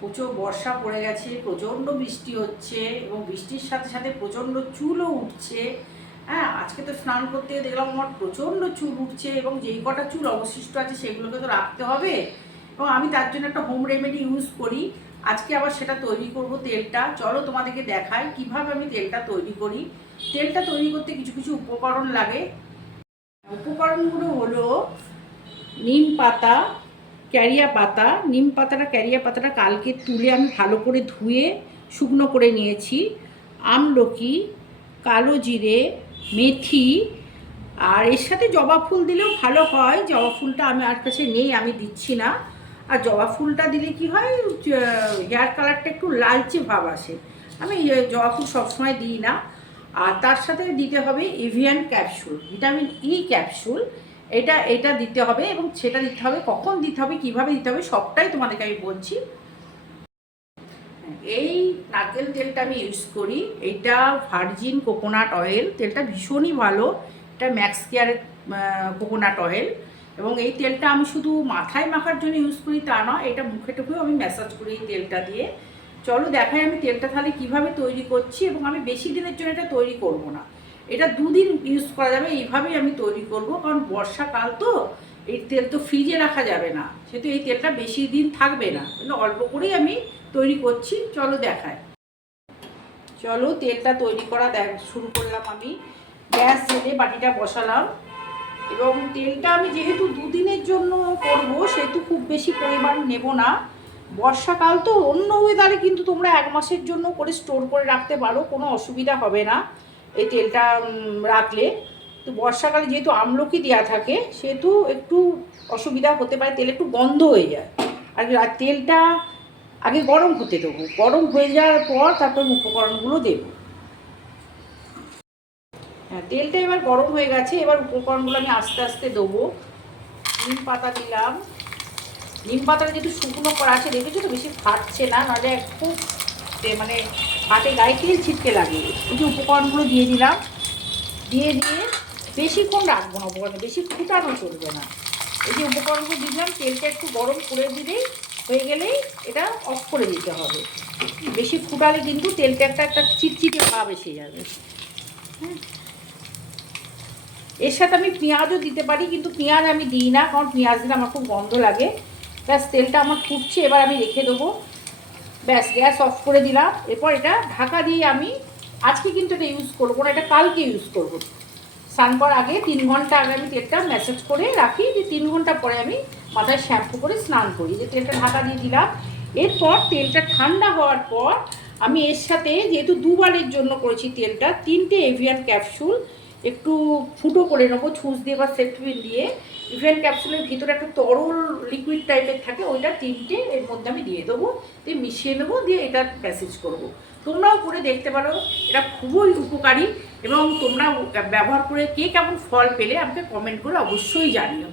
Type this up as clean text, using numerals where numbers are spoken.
প্রচুর বর্ষা পড়ে গেছে, প্রচণ্ড বৃষ্টি হচ্ছে এবং বৃষ্টির সাথে সাথে প্রচণ্ড চুলও উঠছে। হ্যাঁ, আজকে তো স্নান করতে দেখলাম আমার প্রচণ্ড চুল উঠছে এবং যেই কটা চুল অবশিষ্ট আছে সেগুলোকে তো রাখতে হবে এবং আমি তার জন্য একটা হোম রেমেডি ইউজ করি। আজকে আবার সেটা তৈরি করব তেলটা। চলো তোমাদেরকে দেখাই কিভাবে আমি তেলটা তৈরি করি। তেলটা তৈরি করতে কিছু কিছু উপকরণ লাগে। উপকরণগুলো হলো নিম পাতা, ক্যারিয়া পাতা। নিম পাতাটা ক্যারিয়া পাতাটা কালকে তুলে আমি ভালো করে ধুয়ে শুকনো করে নিয়েছি। আমলকি, কালো জিরে, মেথি, আর এর সাথে জবা ফুল দিলেও ভালো হয়। জবা ফুলটা আমার কাছে নেই, আমি দিচ্ছি না। আর জবা ফুলটা দিলে কি হয়, হেয়ার কালারটা একটু লালচে ভাব আসে। আমি জবা ফুল সবসময় দিই না। আর তার সাথে দিতে হবে avian capsule, vitamin E capsule. এটা দিতে হবে এবং সেটা দিতে হবে কখন দিতে হবে, কীভাবে দিতে হবে, সবটাই তোমাদেরকে আমি বলছি। এই নারকেল তেলটা আমি ইউজ করি। এটা ভার্জিন কোকোনাট অয়েল। তেলটা ভীষণই ভালো। এটা ম্যাক্স কেয়ারের কোকোনাট অয়েল। এবং এই তেলটা আমি শুধু মাথায় মাখার জন্য ইউজ করি তা নয়, এটা মুখে টুকেও আমি ম্যাসাজ করি এই তেলটা দিয়ে। চলো দেখাই আমি তেলটা তাহলে কীভাবে তৈরি করছি। এবং আমি বেশি দিনের জন্য এটা তৈরি করব না, এটা 2 দিন ইউজ করা যাবে, এইভাবেই আমি তৈরি করব। কারণ বর্ষাকাল তো, এই তেল তো ফ্রিজে রাখা যাবে না, সেহেতু এই তেলটা বেশি দিন থাকবে না, কিন্তু অল্প করেই আমি তৈরি করছি। চলো দেখায়। চলো তেলটা তৈরি করা শুরু করলাম। আমি গ্যাস জেলে বাটিটা বসালাম এবং তেলটা আমি যেহেতু 2 দিনের জন্য করব সেহেতু খুব বেশি পরিমাণ নেব না। বর্ষাকাল তো, অন্য ওয়েদারে কিন্তু তোমরা 1 মাসের জন্য করে স্টোর করে রাখতে পারো, কোনো অসুবিধা হবে না এই তেলটা রাখলে। তো বর্ষাকালে যেহেতু আমলকি দেওয়া থাকে সেহেতু একটু অসুবিধা হতে পারে, তেল একটু গন্ধ হয়ে যায়। আর তেলটা আগে গরম হতে দেবো, গরম হয়ে যাওয়ার পর তারপর উপকরণগুলো দেবো। হ্যাঁ, তেলটা এবার গরম হয়ে গেছে, এবার উপকরণগুলো আমি আস্তে আস্তে দেবো। নিম পাতা দিলাম। নিম পাতাটা যেহেতু শুকনো করা আছে, দেখেছো তো বেশি ফাটছে না, নাহলে খুব মানে ফাটে, গায়ে তেল ছিটকে লাগে। এই যে উপকরণগুলো দিয়ে দিলাম, দিয়ে বেশিক্ষণ রাখবো না উপকরণ, বেশি ফুটানো চলবে না। এই যে উপকরণগুলো দিলাম, তেলটা একটু গরম করে দিলেই হয়ে গেলেই এটা অফ করে দিতে হবে। বেশি ফুটালে কিন্তু তেলটা একটা চিটচিটে ভাব এসে যাবে। এর সাথে আমি পেঁয়াজও দিতে পারি, কিন্তু পেঁয়াজ আমি দিই না, কারণ পেঁয়াজ দিলে আমার খুব গন্ধ লাগে। ব্যাস, তেলটা আমার ফুটছে, এবার আমি রেখে দেবো। ব্যাস, গ্যাস অফ করে দিলাম। এরপর এটা ঢাকা দিয়ে আমি আজকে কিন্তু এটা ইউজ করবো না, এটা কালকে ইউজ করবো। স্নান করার আগে 3 ঘন্টা আগে আমি তেলটা ম্যাসেজ করে রাখি, যে 3 ঘন্টা পরে আমি মাথায় শ্যাম্পু করে স্নান করি। যে তেলটা ঢাকা দিয়ে দিলাম। এরপর তেলটা ঠান্ডা হওয়ার পর আমি এর সাথে, যেহেতু 2 বারের জন্য করেছি তেলটা, 3টে এভিয়ান ক্যাপসুল একটু ফুটো করে নেবো ছুঁচ দিয়ে বা সেট্রিন দিয়ে। এভিয়ান ক্যাপসুলের ভিতরে একটা তরল লিকুইড টাইপের থাকে, ওইটা 3টে এর মধ্যে আমি দিয়ে দেবো, দিয়ে মিশিয়ে নেবো, দিয়ে এটা প্যাসেজ করবো। তোমরাও করে দেখতে পারো, এটা খুবই উপকারী। এবং তোমরা ব্যবহার করে কে কেমন ফল পেলে আমাকে কমেন্ট করে অবশ্যই জানিও।